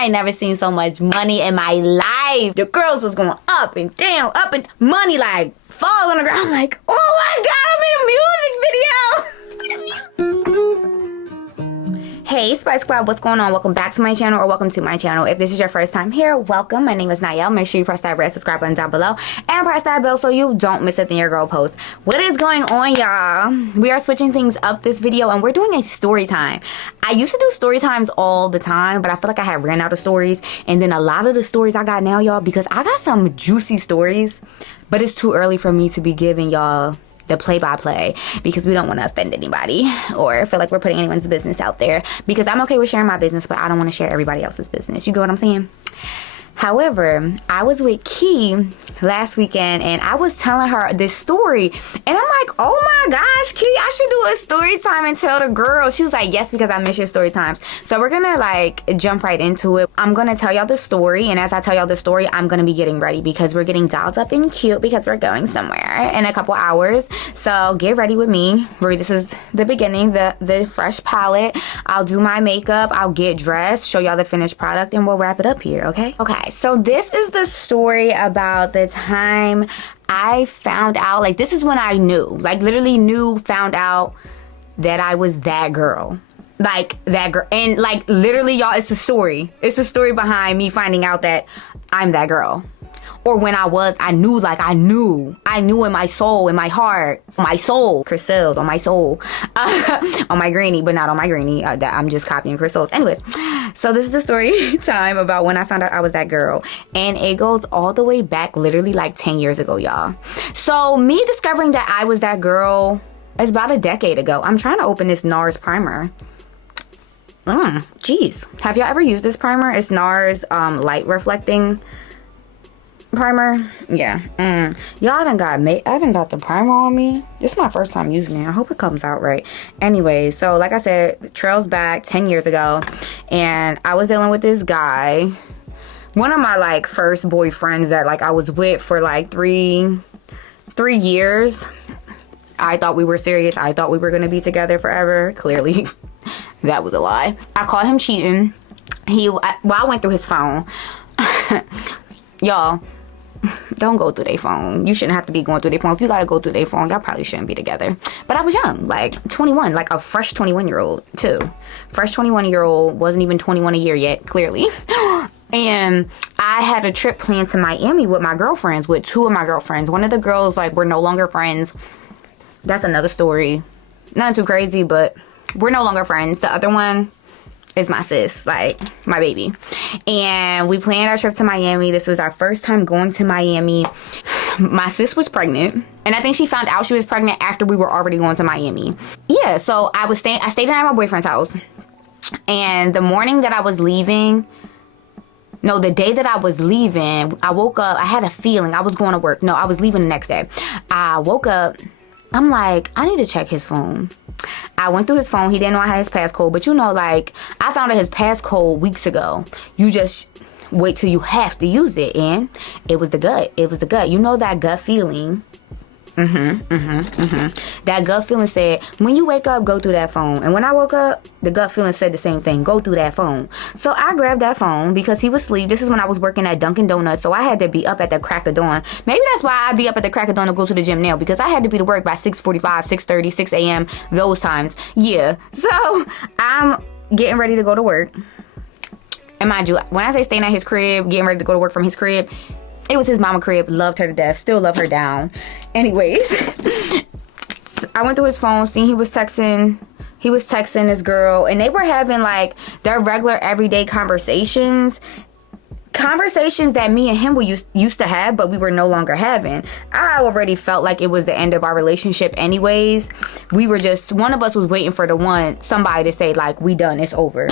I ain't never seen so much money in my life. The girls was going up and down, up and money like fall on the ground. I'm like, oh my God, I'm in a music video. Hey Spice Squad, what's going on? Welcome back to my channel, or welcome to my channel. If this is your first time here, welcome. My name is Nayel. Make sure you press that red subscribe button down below and press that bell so you don't miss a thing your girl posts. What is going on, y'all? We are switching things up this video and we're doing a story time. I used to do story times all the time, but I feel like I had ran out of stories, and then a lot of the stories I got now, y'all, because I got some juicy stories, but it's too early for me to be giving y'all the play-by-play because we don't want to offend anybody or feel like we're putting anyone's business out there, because I'm okay with sharing my business, but I don't want to share everybody else's business. You get what I'm saying? However, I was with Key last weekend and I was telling her this story, and I'm like, oh my gosh, Key, I should do a story time and tell the girl. She was like, yes, because I miss your story times. So we're gonna like jump right into it. I'm gonna tell y'all the story, and as I tell y'all the story, I'm gonna be getting ready because we're getting dolled up and cute because we're going somewhere in a couple hours. So get ready with me. This is the beginning, the fresh palette. I'll do my makeup, I'll get dressed, show y'all the finished product, and we'll wrap it up here, okay? Okay. So this is the story about the time I found out, like this is when I knew, like literally found out that I was that girl. Like that girl. And like literally, y'all, it's a story. It's a story behind me finding out that I'm that girl. Or when I knew in my soul, in my heart, my soul, Crystal's on my soul, on my granny, but not on my granny. I'm just copying Crystal's. Anyways, so this is the story time about when I found out I was that girl. And it goes all the way back literally like 10 years ago, y'all. So me discovering that I was that girl is about a decade ago. I'm trying to open this NARS primer. Jeez. Have y'all ever used this primer? It's NARS light reflecting primer. Yeah. Y'all I done got the primer on me. This is my first time using it. I hope it comes out right. Anyway, so like I said, trails back 10 years ago, and I was dealing with this guy, one of my like first boyfriends that like I was with for like three years. I thought we were serious. I thought we were gonna be together forever. Clearly that was a lie. I caught him cheating. I went through his phone. Y'all, don't go through their phone. You shouldn't have to be going through their phone. If you gotta go through their phone, y'all probably shouldn't be together. But I was young, like 21, like a fresh 21-year-old too. Fresh 21-year-old, wasn't even 21 a year yet, clearly. And I had a trip planned to Miami with my girlfriends, with two of my girlfriends. One of the girls, like, we're no longer friends. That's another story. Not too crazy, but we're no longer friends. The other one is my sis, like my baby. And we planned our trip to Miami. This was our first time going to Miami. My sis was pregnant, and I think she found out she was pregnant after we were already going to Miami. Yeah, so I stayed at my boyfriend's house, and the morning that I was leaving, no, the day that I was leaving, I woke up, I had a feeling I was going to work. No, I was leaving the next day. I woke up, I'm like, I need to check his phone. I went through his phone. He didn't know I had his passcode, but you know, like, I found out his passcode weeks ago. You just wait till you have to use it, and it was the gut. It was the gut. You know that gut feeling. That gut feeling said, when you wake up, go through that phone. And when I woke up, the gut feeling said the same thing. Go through that phone. So I grabbed that phone because he was asleep. This is when I was working at Dunkin' Donuts, so I had to be up at the crack of dawn. Maybe that's why I'd be up at the crack of dawn to go to the gym now, because I had to be to work by 6:45, 6:30, 6 a.m. those times. Yeah. So I'm getting ready to go to work. And mind you, when I say staying at his crib, getting ready to go to work from his crib, it was his mama crib. Loved her to death. Still love her down. Anyways, I went through his phone, seen he was texting this girl, and they were having like their regular everyday conversations that me and him used to have, but we were no longer having. I already felt like it was the end of our relationship anyways. We were just, one of us was waiting for somebody to say like, we done, it's over.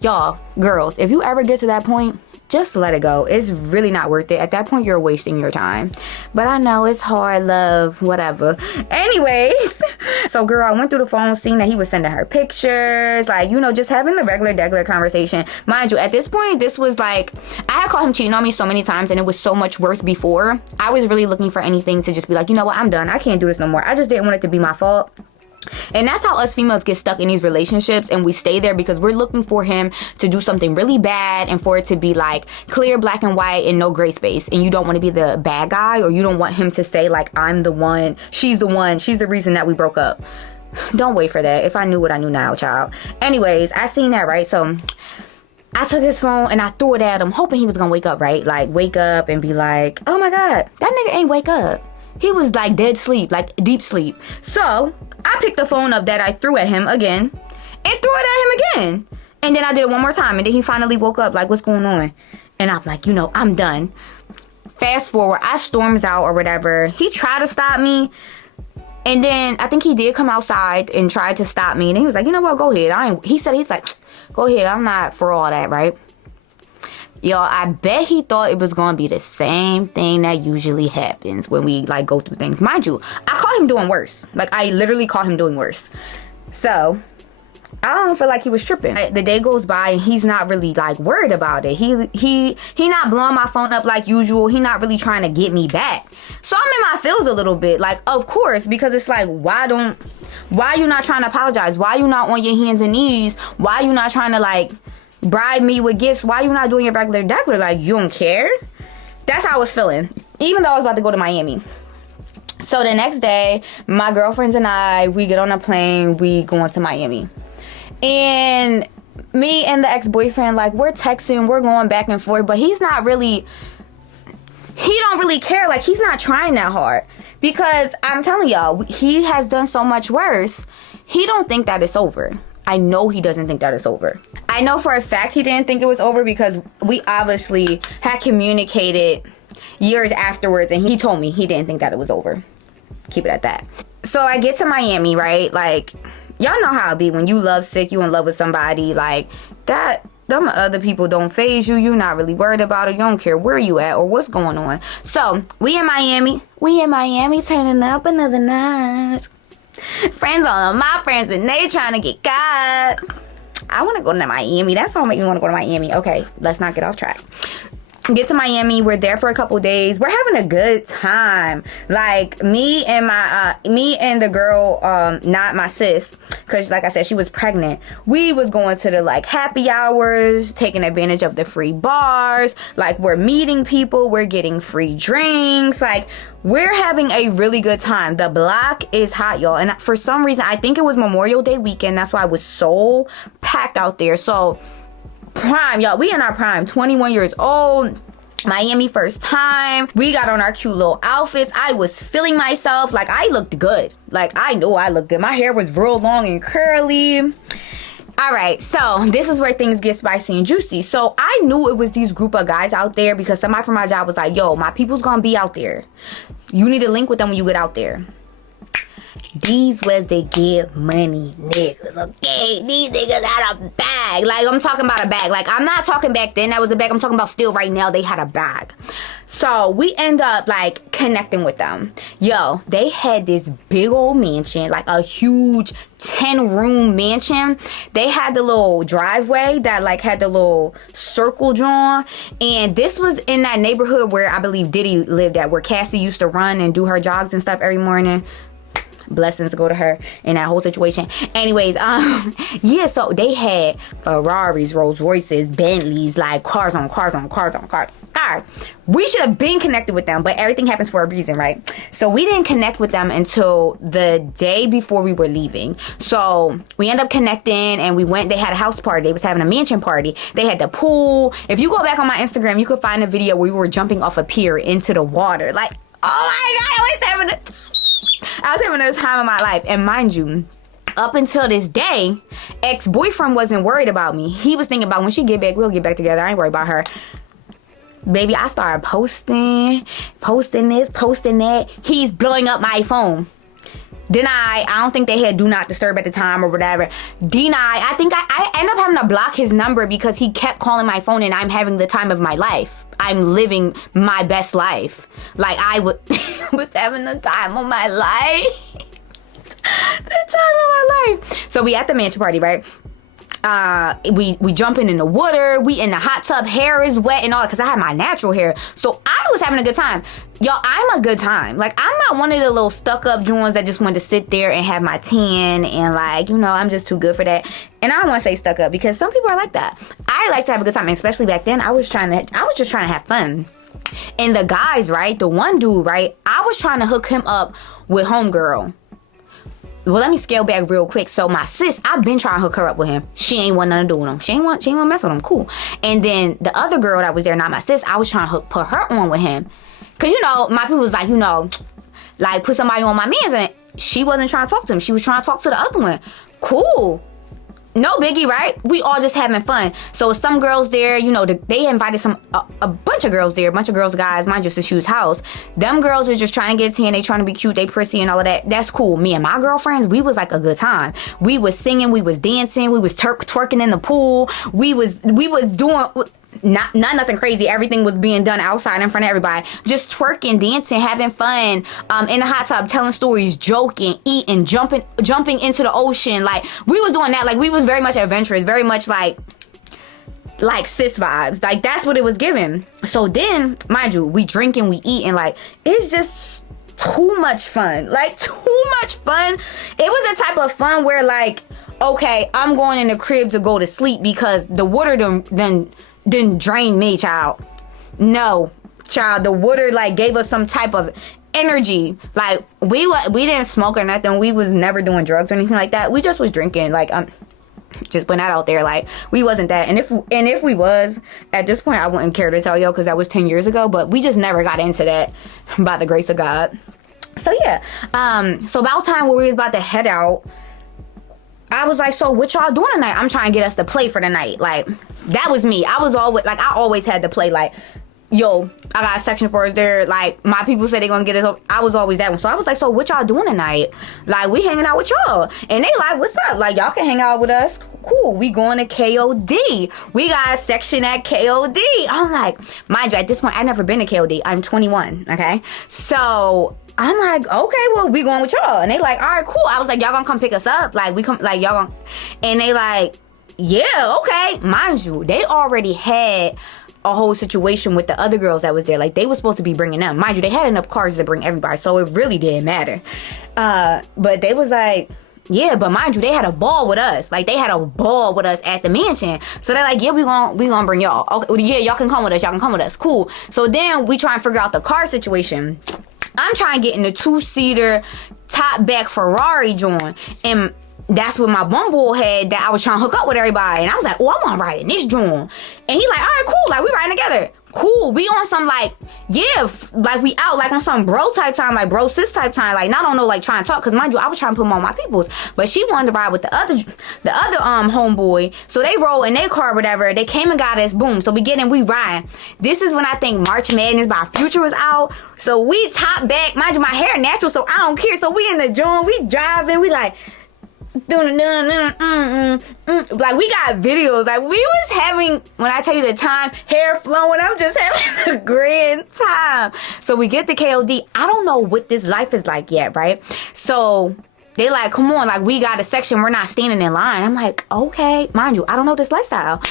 Y'all, girls, if you ever get to that point, just let it go. It's really not worth it. At that point, you're wasting your time. But I know it's hard, love, whatever. Anyways, so girl, I went through the phone, seeing that he was sending her pictures, like, you know, just having the regular conversation. Mind you, at this point, this was like, I had caught him cheating on me so many times, and it was so much worse before. I was really looking for anything to just be like, you know what, I'm done. I can't do this no more. I just didn't want it to be my fault. And that's how us females get stuck in these relationships, and we stay there because we're looking for him to do something really bad and for it to be like clear, black and white, and no gray space. And you don't want to be the bad guy, or you don't want him to say like, I'm the one, she's the reason that we broke up. Don't wait for that. If I knew what I knew now, child. Anyways, I seen that, right? So I took his phone and I threw it at him, hoping he was gonna wake up, right? Like wake up and be like, oh my God, that nigga ain't wake up. He was like dead sleep, like deep sleep. So I picked the phone up that I threw at him again and threw it at him again. And then I did it one more time, and then he finally woke up like, what's going on? And I'm like, you know, I'm done. Fast forward, I storms out or whatever. He tried to stop me. And then I think he did come outside and tried to stop me. And he was like, you know what, go ahead. He's like, go ahead, I'm not for all that, right? Y'all, I bet he thought it was gonna be the same thing that usually happens when we like go through things. Mind you, I caught him doing worse. Like I literally caught him doing worse. So I don't feel like he was tripping. The day goes by and he's not really like worried about it. He not blowing my phone up like usual. He not really trying to get me back. So I'm in my feels a little bit. Like, of course, because it's like, why you not trying to apologize? Why you not on your hands and knees? Why you not trying to like bribe me with gifts? Why you not doing your regular degular? Like, you don't care? That's how I was feeling, even though I was about to go to Miami. So the next day, my girlfriends and I, we get on a plane, we going to Miami. And me and the ex-boyfriend, like, we're texting, we're going back and forth, but he's not really, he don't really care. Like, he's not trying that hard, because I'm telling y'all, he has done so much worse. He don't think that it's over. I know he doesn't think that it's over. I know for a fact he didn't think it was over, because we obviously had communicated years afterwards, and he told me he didn't think that it was over. Keep it at that. So I get to Miami, right? Like, y'all know how it be when you love sick, you in love with somebody, like that. Them other people don't phase you. You're not really worried about it. You don't care where you at or what's going on. So we in Miami. Turning up another notch. Friends on my friends, and they trying to get got. I want to go to Miami. That song make me want to go to Miami. Okay, let's not get off track. Get to Miami, we're there for a couple days. We're having a good time. Like me and the girl, not my sis, because like I said, she was pregnant. We was going to the like happy hours, taking advantage of the free bars. Like, we're meeting people, we're getting free drinks. Like, we're having a really good time. The block is hot, y'all. And for some reason, I think it was Memorial Day weekend. That's why it was so packed out there. So prime, y'all, we in our prime, 21 years old, Miami first time. We got on our cute little outfits. I was feeling myself. Like, I looked good. Like, I know I looked good. My hair was real long and curly. All right, so this is where things get spicy and juicy. So I knew it was these group of guys out there, because somebody from my job was like, yo, my people's gonna be out there. You need to link with them when you get out there. These was the get money niggas, okay? These niggas had a bag. Like, I'm talking about a bag. Like, I'm not talking back then that was a bag. I'm talking about still right now, they had a bag. So we end up like connecting with them. Yo, they had this big old mansion, like a huge 10-room mansion. They had the little driveway that like had the little circle drawn. And this was in that neighborhood where I believe Diddy lived at, where Cassie used to run and do her jogs and stuff every morning. Blessings go to her in that whole situation. Anyways, yeah, so they had Ferraris, Rolls Royces, Bentleys, like cars on cars. We should have been connected with them, but everything happens for a reason, right? So we didn't connect with them until the day before we were leaving. So we ended up connecting, and we went. They had a house party. They was having a mansion party. They had the pool. If you go back on my Instagram, you could find a video where we were jumping off a pier into the water. Like, oh my God, I was having the time of my life. And mind you, up until this day, ex-boyfriend wasn't worried about me. He was thinking about when she get back, we'll get back together. I ain't worried about her. Baby, I started posting this, posting that. He's blowing up my phone. Deny. I don't think they had do not disturb at the time or whatever. Deny. I think I end up having to block his number because he kept calling my phone, and I'm having the time of my life. I'm living my best life. Like, I was having the time of my life. The time of my life. So we at the mansion party, right? we jumping in the water, we in the hot tub, hair is wet and all, because I had my natural hair, so I was having a good time. Y'all, I'm a good time. Like, I'm not one of the little stuck up joints that just wanted to sit there and have my tan and, like, you know, I'm just too good for that. And I don't want to say stuck up, because some people are like that. I like to have a good time, and especially back then, I was just trying to have fun. And the guys, right, the one dude, right, I was trying to hook him up with homegirl. Well, let me scale back real quick. So my sis, I've been trying to hook her up with him. She ain't want nothing to do with him. She ain't want to mess with him. Cool. And then the other girl that was there, not my sis, I was trying to put her on with him. Cause you know, my people was like, you know, like put somebody on my man's, and she wasn't trying to talk to him. She was trying to talk to the other one. Cool. No biggie, right? We all just having fun. So some girls there, you know, they invited a bunch of girls there, a bunch of girls, guys, mind just a huge house. Them girls are just trying to get 10, they trying to be cute, they prissy and all of that. That's cool. Me and my girlfriends, we was like a good time. We was singing, we was dancing, we was twerking in the pool. We was doing nothing crazy. Everything was being done outside in front of everybody. Just twerking, dancing, having fun, in the hot tub, telling stories, joking, eating, jumping into the ocean. Like, we was doing that. Like, we was very much adventurous, very much like sis vibes. Like, that's what it was giving. So then, mind you, we drinking, we eating, like, it's just too much fun. Like, too much fun. It was the type of fun where, like, okay, I'm going in the crib to go to sleep because the water didn't drain me, child. No, child, the water like gave us some type of energy. Like, we didn't smoke or nothing. We was never doing drugs or anything like that. We just was drinking. Like, just putting that out there. Like, we wasn't that. And if we was, at this point, I wouldn't care to tell y'all because that was 10 years ago. But we just never got into that by the grace of God. So yeah, so about time where we was about to head out, I was like, so what y'all doing tonight? I'm trying to get us to play for the night. Like, that was me. I always had to play. Like, yo, I got a section for us there. Like, my people said they gonna get us. I was always that one. So I was like, so what y'all doing tonight? Like, we hanging out with y'all. And they like, what's up? Like, y'all can hang out with us. Cool. We going to KOD. We got a section at KOD. I'm like, mind you, at this point, I've never been to KOD. I'm 21. Okay. So I'm like, okay, well, we going with y'all. And they like, all right, cool. I was like, y'all gonna come pick us up? Like, we come, like, y'all gonna, and they like, yeah, okay. Mind you, they already had a whole situation with the other girls that was there. Like, they were supposed to be bringing them. Mind you, they had enough cars to bring everybody, so it really didn't matter. But they was like, yeah, but mind you, they had a ball with us. Like, they had a ball with us at the mansion. So they're like, yeah, we gonna bring y'all. Okay, yeah, y'all can come with us. Y'all can come with us. Cool. So then we try and figure out the car situation. I'm trying to get in the 2-seater top back Ferrari joint, and that's what my bumble had that I was trying to hook up with everybody. And I was like, oh, I want to ride in this joint. And he like, all right, cool. Like, we riding together. Cool. We on some, like, yeah, like, we out, like, on some bro type time, like, bro sis type time. Like, not on no, like, trying to talk. Because, mind you, I was trying to put them on my peoples. But she wanted to ride with the other homeboy. So they roll in their car or whatever. They came and got us. Boom. So we get in, we ride. This is when I think March Madness by Future was out. So we top back. Mind you, my hair natural, so I don't care. So we in the joint. We driving. We like, like, we got videos. Like, we was having, when I tell you the time, hair flowing, I'm just having a grand time. So we get to KOD. I don't know what this life is like yet, right? So they like, come on, like, we got a section, we're not standing in line. I'm like, okay, mind you, I don't know this lifestyle.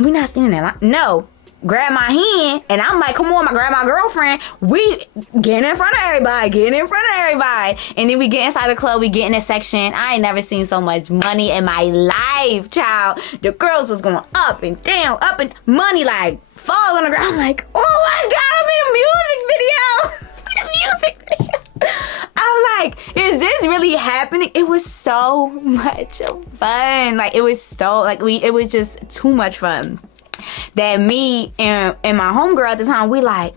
We're not standing in line. No. Grab my hand, and I'm like, come on, grab my girlfriend. We get in front of everybody. And then we get inside the club, we get in a section. I ain't never seen so much money in my life, child. The girls was going up and down, up and money like fall on the ground. I'm like, oh my God, I'm in a music video. I'm like, is this really happening? It was so much fun. Like, it was so, like, it was just too much fun. That me and my homegirl at the time, we like,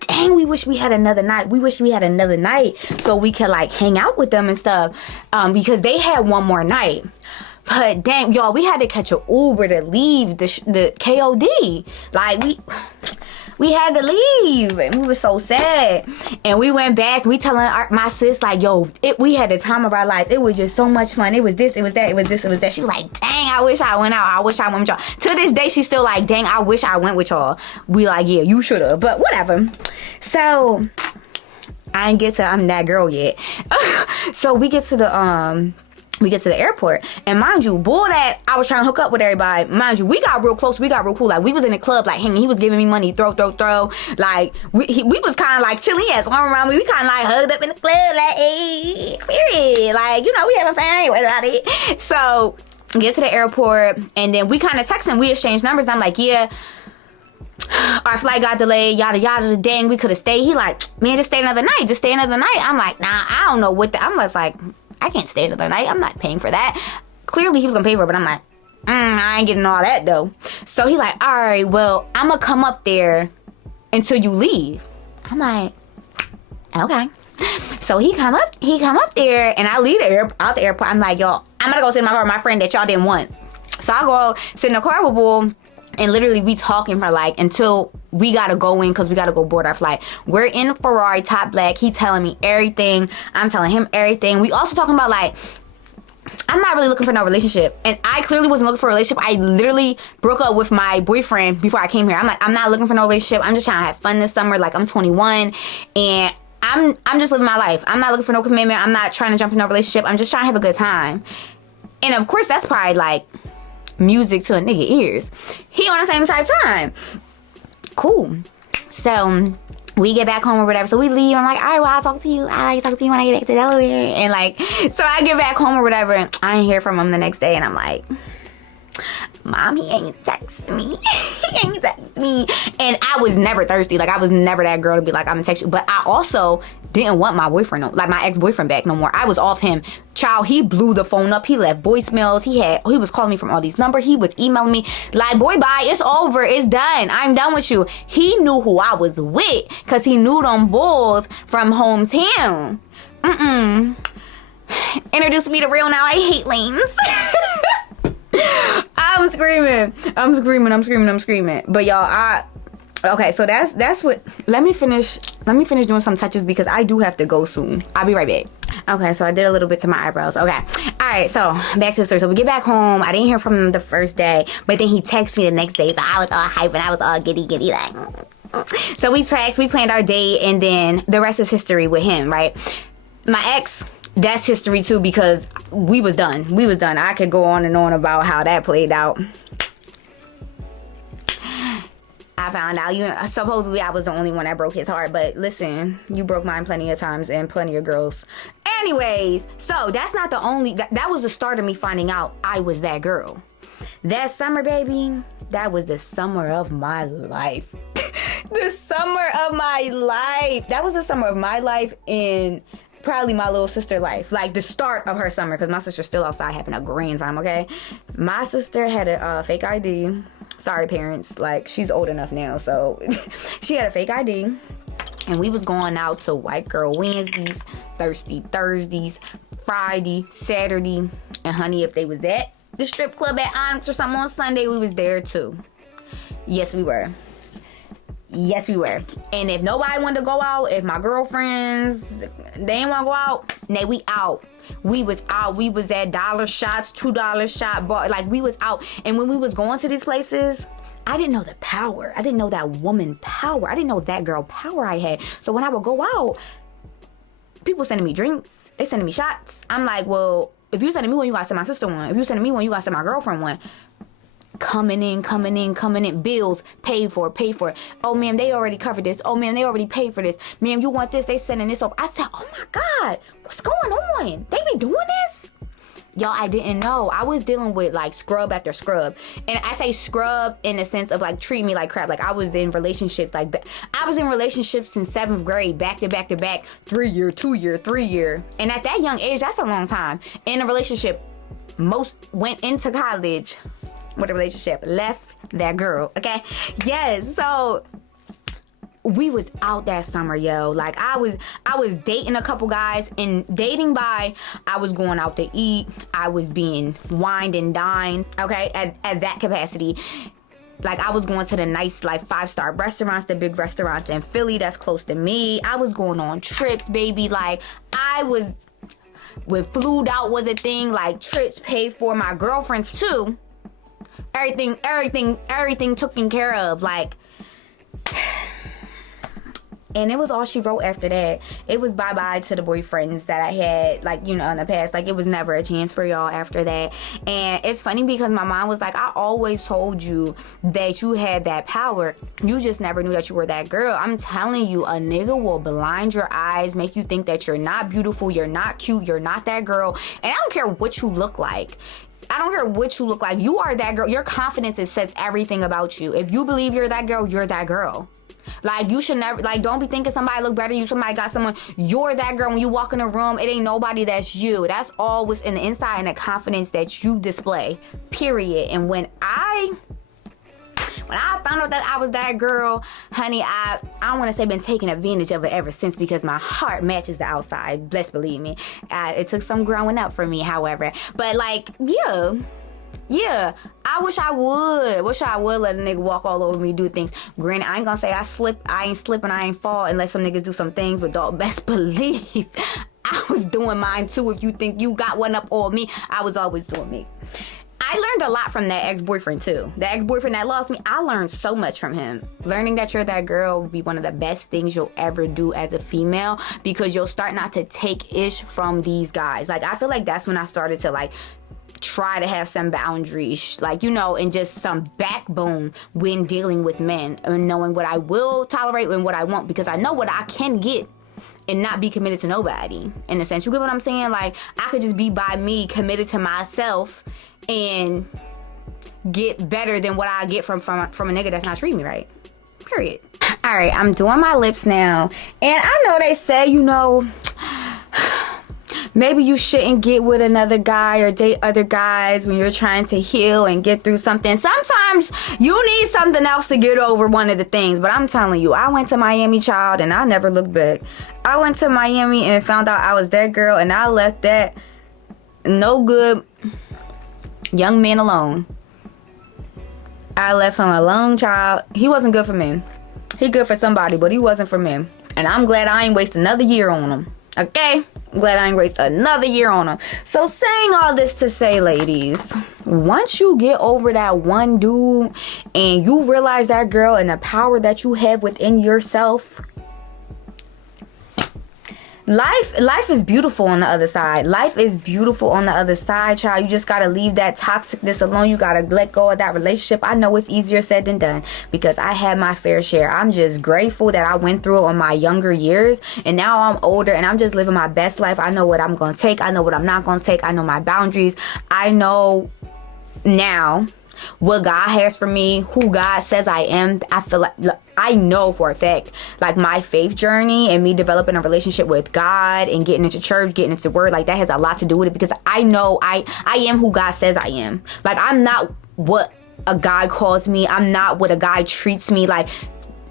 dang, we wish we had another night. We wish we had another night so we could like hang out with them and stuff. Because they had one more night. But dang, y'all, we had to catch an Uber to leave the KOD. Like, we had to leave, and we were so sad. And we went back. We telling my sis like, yo, we had the time of our lives. It was just so much fun. It was this, it was that, it was this, it was that. She was like, dang, I wish I went out. I wish I went with y'all. To this day, she's still like, dang, I wish I went with y'all. We like, yeah, you should have, but whatever. So I ain't get to I'm that girl yet. So we get to the we get to the airport, and mind you, bull that I was trying to hook up with everybody. Mind you, we got real close. We got real cool. Like, we was in the club, like, hanging. He was giving me money, throw. Like, we was kind of like chilling. He had some arm around me. We kind of like hugged up in the club, like, hey, period. Like, you know, we having fun anyway about it. So, get to the airport, and then we kind of texting. We exchanged numbers. I'm like, yeah, our flight got delayed, yada yada. Dang, we could have stayed. He like, man, just stay another night. Just stay another night. I'm like, nah, I don't know what the. I'm just like, I can't stay another night. I'm not paying for that. Clearly, he was gonna pay for it, but I'm like, I ain't getting all that though. So he like, all right, well, I'm gonna come up there until you leave. I'm like, okay. So he come up there, and I leave out the airport. I'm like, yo, I'm gonna go sit in my car with my friend that y'all didn't want. So I go sit in the car with Bull, and literally we talking for like until we gotta go in, because we gotta go board our flight. We're in a Ferrari, top black. He telling me everything. I'm telling him everything. We also talking about like, I'm not really looking for no relationship. And I clearly wasn't looking for a relationship. I literally broke up with my boyfriend before I came here. I'm like, I'm not looking for no relationship. I'm just trying to have fun this summer. Like, I'm 21 and I'm just living my life. I'm not looking for no commitment. I'm not trying to jump in no relationship. I'm just trying to have a good time. And of course, that's probably like music to a nigga ears. He on the same type time. Cool. So we get back home or whatever. So we leave. I'm like, all right, well, I'll talk to you. I'll talk to you when I get back to Delaware. And like, so I get back home or whatever. And I didn't hear from him the next day. And I'm like, Mom, he ain't text me. He ain't text me. And I was never thirsty. Like, I was never that girl to be like, I'm gonna text you. But I also didn't want my boyfriend, like my ex-boyfriend back no more. I was off him. Child, he blew the phone up. He left voicemails. He was calling me from all these numbers. He was emailing me like, boy, bye. It's over. It's done. I'm done with you. He knew who I was with because he knew them bulls from hometown. Introduce me to real now. I hate lames. I'm screaming. But y'all, okay, so that's what, let me finish doing some touches because I do have to go soon. I'll be right back. Okay, so I did a little bit to my eyebrows. Okay, all right, so back to the story. So we get back home. I didn't hear from him the first day, but then he texted me the next day. So I was all hype and I was all giddy like. So we planned our date, and then the rest is history with him, right? My ex, that's history too, because we was done. I could go on and on about how that played out. I found out, supposedly I was the only one that broke his heart, but listen, you broke mine plenty of times and plenty of girls. Anyways, so that's not the only, that was the start of me finding out I was that girl. That summer, baby, that was the summer of my life. The summer of my life. That was the summer of my life in probably my little sister life, like the start of her summer, because my sister's still outside having a grand time. Okay, my sister had a fake ID. Sorry, parents, like, she's old enough now, so she had a fake ID, and we was going out to White Girl Wednesdays, Thirsty Thursdays, Friday, Saturday, and honey, if they was at the strip club at Onyx or something on Sunday, we was there too. Yes, we were. And if nobody wanted to go out, if my girlfriends, they didn't want to go out, nah, we out. We was out. We was at dollar shots, $2 shot bar. Like, we was out. And when we was going to these places, I didn't know the power. I didn't know that woman power. I didn't know that girl power I had. So when I would go out, people sending me drinks. They sending me shots. I'm like, well, if you sending me one, you gotta send my sister one. If you sending me one, you gotta send my girlfriend one. Coming in, bills, paid for it. Oh, ma'am, they already covered this. Oh, ma'am, they already paid for this. Ma'am, you want this? They sending this over. I said, oh my God, what's going on? They be doing this? Y'all, I didn't know. I was dealing with like scrub after scrub. And I say scrub in the sense of like treat me like crap. Like, I was in relationships, since 7th grade, back to back, 3-year, 2-year, 3-year. And at that young age, that's a long time. In a relationship, most went into college with a relationship, left that girl, okay? Yes, so we was out that summer, yo. Like, I was dating a couple guys, and dating by, I was going out to eat, I was being wined and dined, okay, at that capacity. Like, I was going to the nice, like, 5-star restaurants, the big restaurants in Philly that's close to me. I was going on trips, baby. Like, I was, when FLEWED out was a thing, like, trips paid for, my girlfriends too. Everything taken care of. Like, And it was all she wrote after that. It was bye-bye to the boyfriends that I had, like, you know, in the past. Like, it was never a chance for y'all after that. And it's funny because my mom was like, I always told you that you had that power. You just never knew that you were that girl. I'm telling you, a nigga will blind your eyes, make you think that you're not beautiful, you're not cute, you're not that girl. And I don't care what you look like. I don't care what you look like. You are that girl. Your confidence, it says everything about you. If you believe you're that girl, you're that girl. Like, you should never, like, don't be thinking somebody look better than you, somebody got someone. You're that girl. When you walk in a room, it ain't nobody, that's you. That's all what's in the inside and the confidence that you display, period. And when I found out that I was that girl, honey, I don't want to say been taking advantage of it ever since, because my heart matches the outside, best believe me. It took some growing up for me, however. But, like, yeah, I wish I would let a nigga walk all over me, do things. Granted, I ain't gonna say I ain't slipping, I ain't fall unless some niggas do some things, but dog, best believe I was doing mine too. If you think you got one up on me, I was always doing me. I learned a lot from that ex-boyfriend too. The ex-boyfriend that lost me, I learned so much from him. Learning that you're that girl will be one of the best things you'll ever do as a female, because you'll start not to take ish from these guys. Like, I feel like that's when I started to, like, try to have some boundaries, like, you know, and just some backbone when dealing with men, and knowing what I will tolerate and what I won't, because I know what I can get and not be committed to nobody, in a sense. You get what I'm saying? Like, I could just be by me, committed to myself, and get better than what I get from a nigga that's not treating me right, period. All right, I'm doing my lips now, and I know they say, you know, maybe you shouldn't get with another guy or date other guys when you're trying to heal and get through something. Sometimes you need something else to get over one of the things. But I'm telling you, I went to Miami, child, and I never looked back. I went to Miami and found out I was that girl, and I left that no good young man alone. I left him alone, child. He wasn't good for men. He good for somebody, but he wasn't for men. And I'm glad I ain't waste another year on him. Okay? I'm glad I ain't waste another year on him. So, saying all this to say, ladies, once you get over that one dude and you realize that girl and the power that you have within yourself, life is beautiful on the other side. Life is beautiful on the other side, child. You just gotta leave that toxicness alone. You gotta let go of that relationship. I know it's easier said than done, because I had my fair share. I'm just grateful that I went through it on my younger years, and now I'm older and I'm just living my best life. I know what I'm gonna take, I know what I'm not gonna take, I know my boundaries. I know now what God has for me, who God says I am. I feel like, I know for a fact, like, my faith journey and me developing a relationship with God and getting into church, getting into word, like, that has a lot to do with it, because I know I am who God says I am. Like, I'm not what a guy calls me. I'm not what a guy treats me. Like,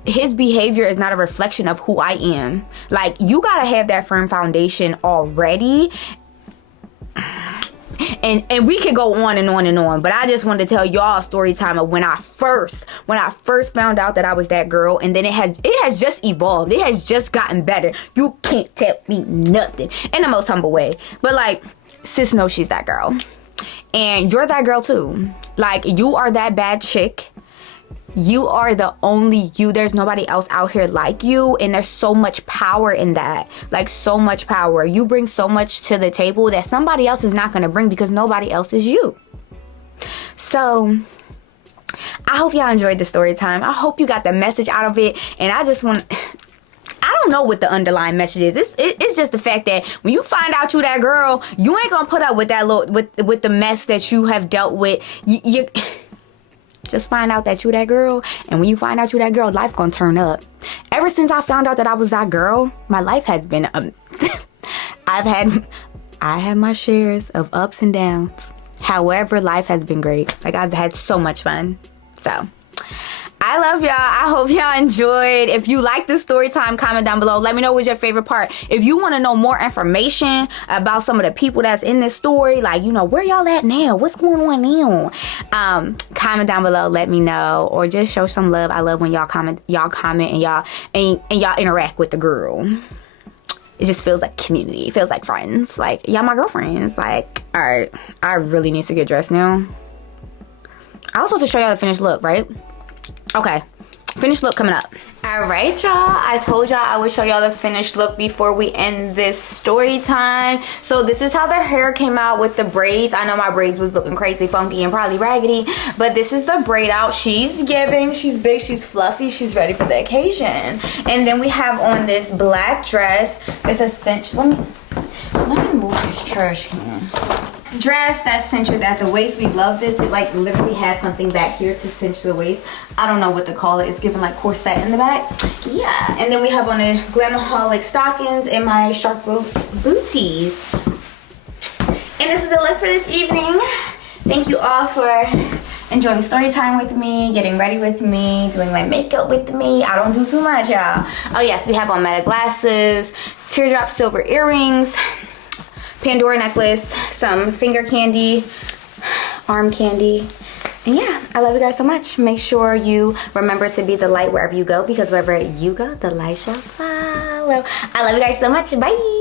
his behavior is not a reflection of who I am. Like, you gotta have that firm foundation already. And we can go on and on and on, but I just wanted to tell y'all a story time of when I first found out that I was that girl, and then it has just evolved. It has just gotten better. You can't tell me nothing, in the most humble way. But, like, sis knows she's that girl, and you're that girl too. Like, you are that bad chick. You are the only you. There's nobody else out here like you, and there's so much power in that. Like, so much power. You bring so much to the table that somebody else is not going to bring, because nobody else is you. So I hope y'all enjoyed the story time. I hope you got the message out of it, and I just want, I don't know what the underlying message is. It's just the fact that when you find out you that girl, you ain't gonna put up with that little with the mess that you have dealt with. You just find out that you that girl, and when you find out you that girl, life gonna turn up. Ever since I found out that I was that girl, my life has been I had my shares of ups and downs. However, life has been great. Like, I've had so much fun. So I love y'all. I hope y'all enjoyed. If you like this story time, comment down below. Let me know what's your favorite part. If you want to know more information about some of the people that's in this story, like, you know, where y'all at now? What's going on now? Comment down below. Let me know, or just show some love. I love when y'all comment and y'all interact with the girl. It just feels like community. It feels like friends. Like, y'all my girlfriends. Like, all right, I really need to get dressed now. I was supposed to show y'all the finished look, right? Okay, Finished look coming up. All right, y'all. I told y'all I would show y'all the finished look before we end this story time. So this is how their hair came out with the braids. I know my braids was looking crazy funky and probably raggedy, but this is the braid out. She's giving. She's big. She's fluffy. She's ready for the occasion. And then we have on this black dress. It's a cinch. Let me move this trash can. Dress that cinches at the waist. We love this. It like literally has something back here to cinch the waist. I don't know what to call it. It's giving like corset in the back. Yeah. And then we have on a Glamaholic stockings and my shark booties. And this is the look for this evening. Thank you all for enjoying story time with me, getting ready with me, doing my makeup with me. I don't do too much, y'all. Oh yes, we have on Meta glasses, teardrop silver earrings, Pandora necklace, some finger candy, arm candy. And yeah, I love you guys so much. Make sure you remember to be the light wherever you go, because wherever you go, the light shall follow. I love you guys so much. Bye.